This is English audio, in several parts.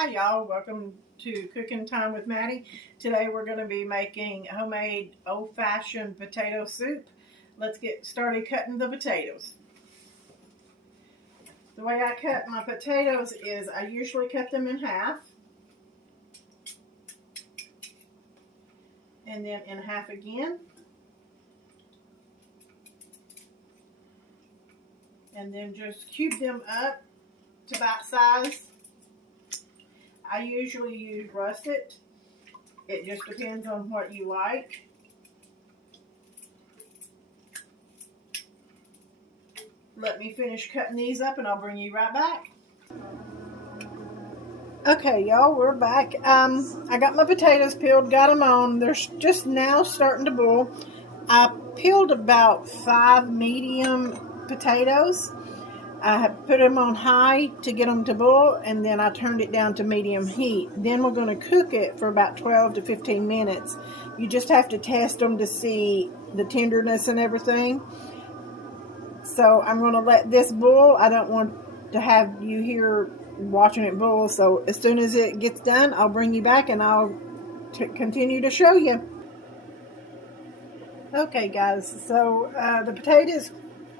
Hi y'all, welcome to Cooking Time with Maddie. Today we're going to be making homemade old-fashioned potato soup. Let's get started cutting the potatoes. The way I cut my potatoes is I usually cut them in half. And then in half again. And then just cube them up to bite size. I usually use russet. It just depends on what you like. Let me finish cutting these up and I'll bring you right back. Okay, y'all, we're back. I got my potatoes peeled, got them on. They're just now starting to boil. I peeled about 5 medium potatoes. I put them on high to get them to boil, and then I turned it down to medium heat. Then we're going to cook it for about 12 to 15 minutes. You just have to test them to see the tenderness and everything. So I'm going to let this boil. I don't want to have you here watching it boil. So as soon as it gets done, I'll bring you back and I'll continue to show you. Okay, guys, so the potatoes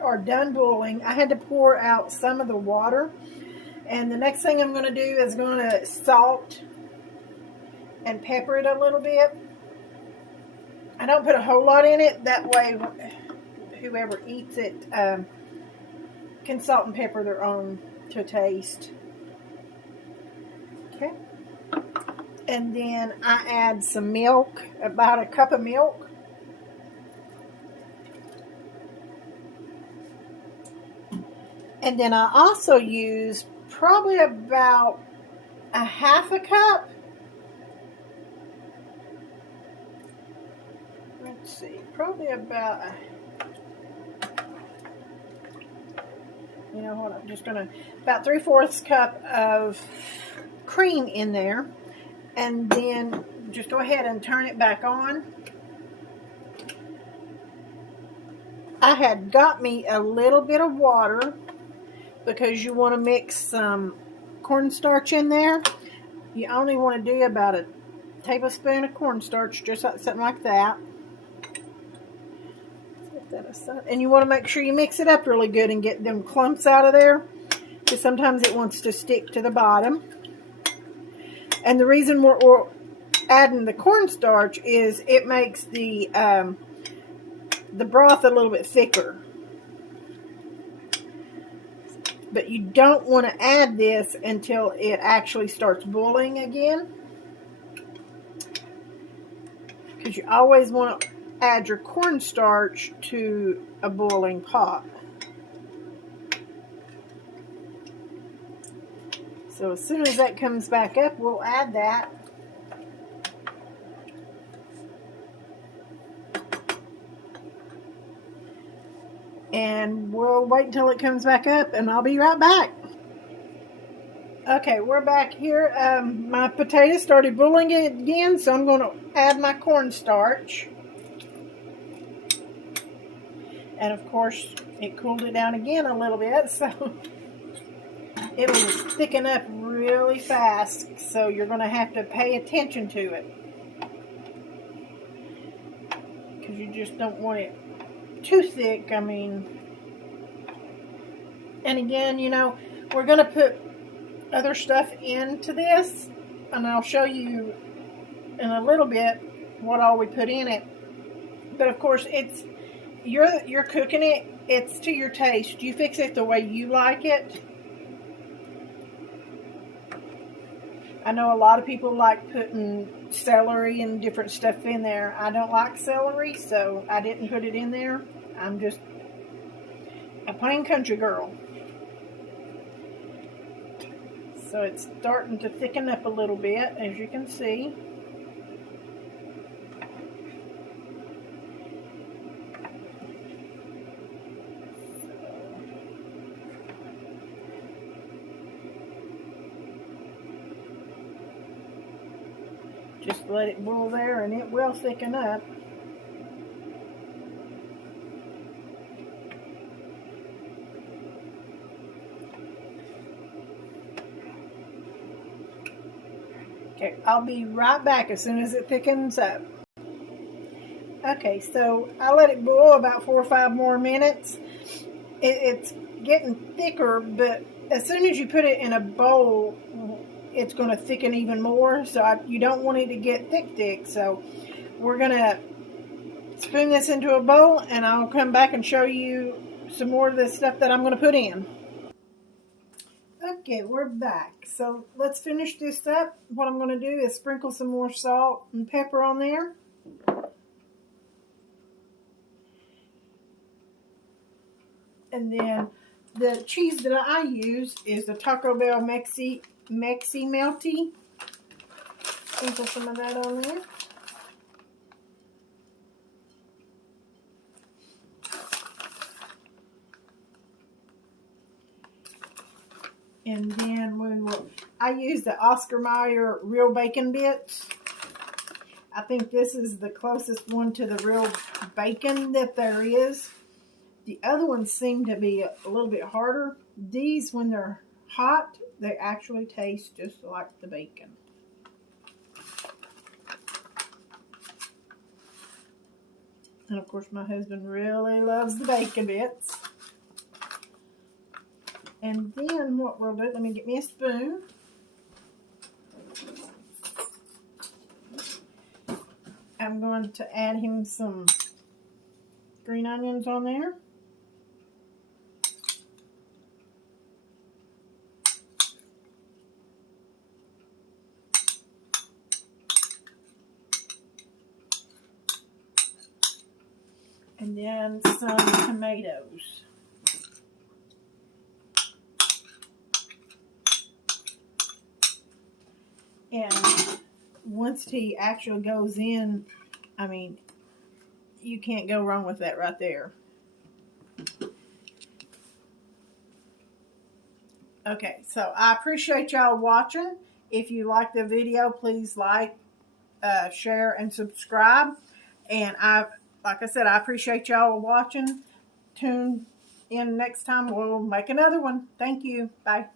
are done boiling. I had to pour out some of the water, and the next thing I'm going to do is going to salt and pepper it a little bit. I don't put a whole lot in it, that way whoever eats it can salt and pepper their own to taste. Okay, and then I add some milk, about a cup of milk. And then I also use probably about a half a cup. Let's see, probably about, you know what, I'm just going to, about 3/4 cup of cream in there. And then just go ahead and turn it back on. I had got me a little bit of water because you want to mix some cornstarch in there. You only want to do about a tablespoon of cornstarch, just something like that. Set that aside. And you want to make sure you mix it up really good and get them clumps out of there, because sometimes it wants to stick to the bottom. And the reason we're adding the cornstarch is it makes the broth a little bit thicker. But you don't want to add this until it actually starts boiling again, because you always want to add your cornstarch to a boiling pot. So as soon as that comes back up, we'll add that. And we'll wait until it comes back up, and I'll be right back. Okay, we're back here. My potatoes started boiling again, so I'm going to add my cornstarch. And of course, it cooled it down again a little bit, so it will thicken up really fast. So you're going to have to pay attention to it, because you just don't want it too thick. I mean, and again, you know, we're going to put other stuff into this, and I'll show you in a little bit what all we put in it. But of course, it's you're cooking it. It's to your taste. You fix it the way you like it. I know a lot of people like putting celery and different stuff in there. I don't like celery, so I didn't put it in there. I'm just a plain country girl. So it's starting to thicken up a little bit, as you can see. Just let it boil there and it will thicken up. Okay, I'll be right back as soon as it thickens up. Okay, so I let it boil about 4 or 5 more minutes. It's getting thicker, but as soon as you put it in a bowl, it's going to thicken even more. So you don't want it to get thick. So we're going to spoon this into a bowl, and I'll come back and show you some more of the stuff that I'm going to put in. Okay, we're back. So let's finish this up. What I'm going to do is sprinkle some more salt and pepper on there. And then the cheese that I use is the Taco Bell Mexi Melty. Sprinkle some of that on there. And then I use the Oscar Mayer real bacon bits. I think this is the closest one to the real bacon that there is. The other ones seem to be a little bit harder. These, when they're hot, they actually taste just like the bacon. And of course, my husband really loves the bacon bits. And then what we'll do, let me get me a spoon. I'm going to add him some green onions on there. And then some tomatoes. And once he actually goes in, I mean, you can't go wrong with that right there. Okay, so I appreciate y'all watching. If you like the video, please like, share, and subscribe. And like I said, I appreciate y'all watching. Tune in next time. We'll make another one. Thank you. Bye.